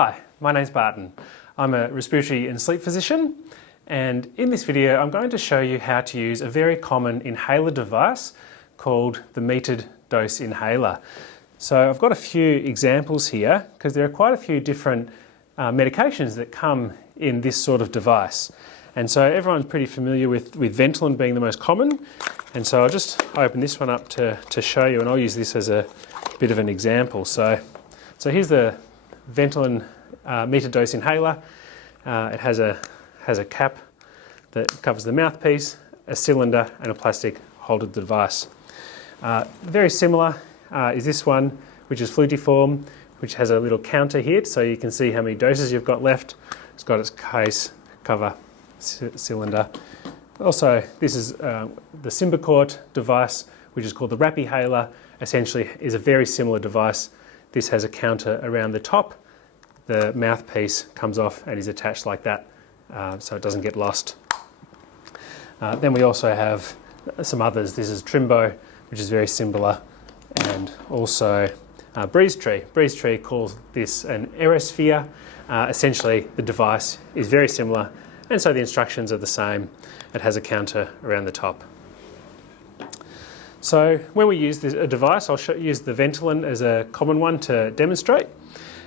Hi, my name's Barton. I'm a respiratory and sleep physician, and in this video I'm going to show you how to use a very common inhaler device called the metered dose inhaler. So I've got a few examples here because there are quite a few different medications that come in this sort of device. And so everyone's pretty familiar with Ventolin being the most common, and so I'll just open this one up to show you, and I'll use this as a bit of an example. So here's the Ventolin metered dose inhaler. It has a cap that covers the mouthpiece, a cylinder and a plastic holder of the device. Very similar is this one, which is Flutiform, which has a little counter here so you can see how many doses you've got left. It's got its case, cover, cylinder. Also, this is the Symbicort device, which is called the Rapihaler. Essentially is a very similar device. This has a counter around the top. The mouthpiece comes off and is attached like that, so it doesn't get lost. Then we also have some others. This is Trimbo, which is very similar, and also Breezetree. Breezetree calls this an Aerosphere. Essentially, the device is very similar, and so the instructions are the same. It has a counter around the top. So when we use a device, I'll use the Ventolin as a common one to demonstrate.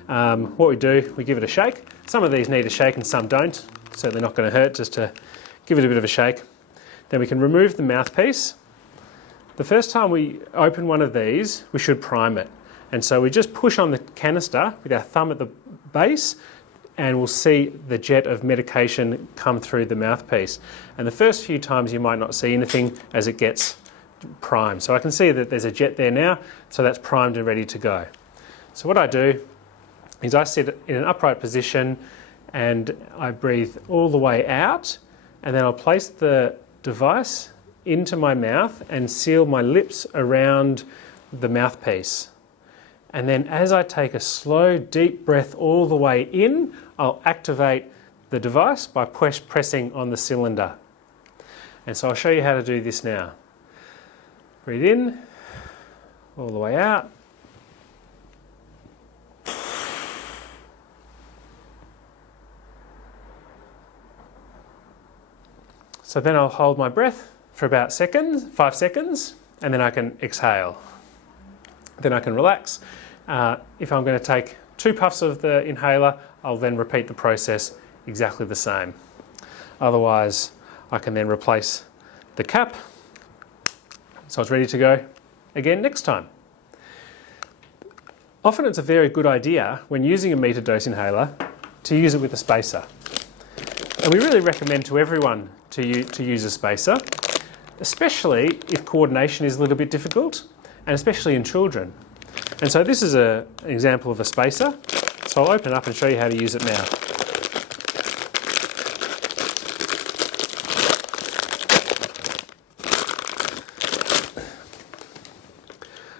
What we do, we give it a shake. Some of these need a shake and some don't. Certainly not going to hurt just to give it a bit of a shake. Then we can remove the mouthpiece. The first time we open one of these, we should prime it. And so we just push on the canister with our thumb at the base, and we'll see the jet of medication come through the mouthpiece. And the first few times you might not see anything as it gets primed. So I can see that there's a jet there now, so that's primed and ready to go. So what I do is I sit in an upright position and I breathe all the way out, and then I'll place the device into my mouth and seal my lips around the mouthpiece. And then as I take a slow, deep breath all the way in, I'll activate the device by pressing on the cylinder. And so I'll show you how to do this now. Breathe in, all the way out. So then I'll hold my breath for about 5 seconds, and then I can exhale. Then I can relax. If I'm going to take 2 puffs of the inhaler, I'll then repeat the process exactly the same. Otherwise, I can then replace the cap, so it's ready to go again next time. Often it's a very good idea when using a metered dose inhaler to use it with a spacer. And we really recommend to everyone to use a spacer, especially if coordination is a little bit difficult, and especially in children. And so this is an example of a spacer. So I'll open up and show you how to use it now.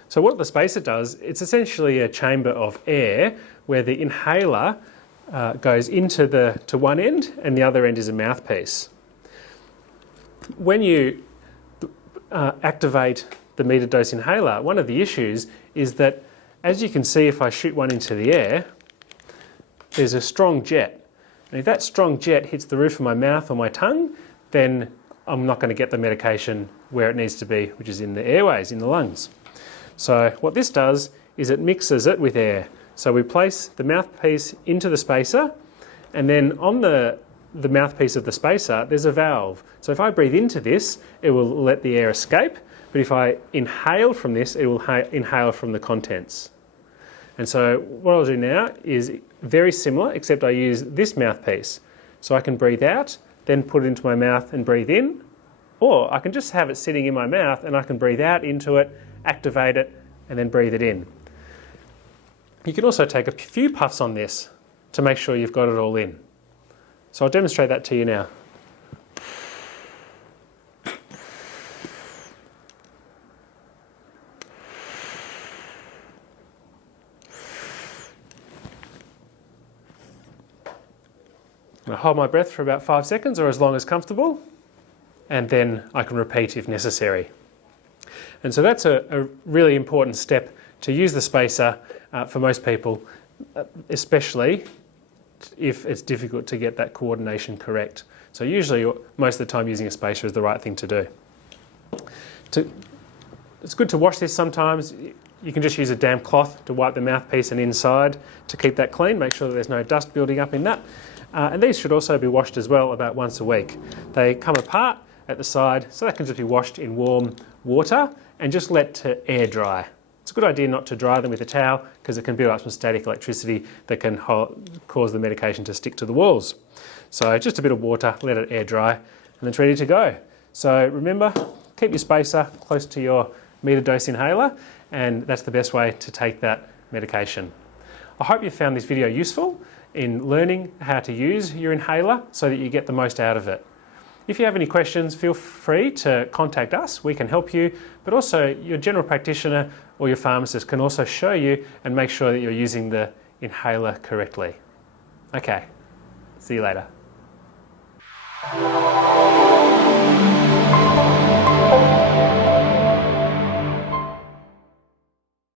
So what the spacer does, it's essentially a chamber of air where the inhaler goes into to one end and the other end is a mouthpiece. When you activate the metered dose inhaler, one of the issues is that, as you can see, if I shoot one into the air, there's a strong jet. And if that strong jet hits the roof of my mouth or my tongue, then I'm not going to get the medication where it needs to be, which is in the airways, in the lungs. So what this does is it mixes it with air. So we place the mouthpiece into the spacer, and then on the mouthpiece of the spacer, there's a valve. So if I breathe into this, it will let the air escape, but if I inhale from this, it will inhale from the contents. And so what I'll do now is very similar, except I use this mouthpiece. So I can breathe out, then put it into my mouth and breathe in, or I can just have it sitting in my mouth and I can breathe out into it, activate it, and then breathe it in. You can also take a few puffs on this to make sure you've got it all in. So I'll demonstrate that to you now. I hold my breath for about 5 seconds or as long as comfortable, and then I can repeat if necessary. And so that's a really important step to use the spacer for most people, especially if it's difficult to get that coordination correct. So usually, most of the time, using a spacer is the right thing to do. It's good to wash this sometimes. You can just use a damp cloth to wipe the mouthpiece and inside to keep that clean. Make sure that there's no dust building up in that. And these should also be washed as well about once a week. They come apart at the side, so that can just be washed in warm water and just let to air dry. It's a good idea not to dry them with a towel because it can build up some static electricity that can cause the medication to stick to the walls. So just a bit of water, let it air dry, and it's ready to go. So remember, keep your spacer close to your metered dose inhaler, and that's the best way to take that medication. I hope you found this video useful in learning how to use your inhaler so that you get the most out of it. If you have any questions, feel free to contact us. We can help you, but also your general practitioner or your pharmacist can also show you and make sure that you're using the inhaler correctly. Okay, see you later.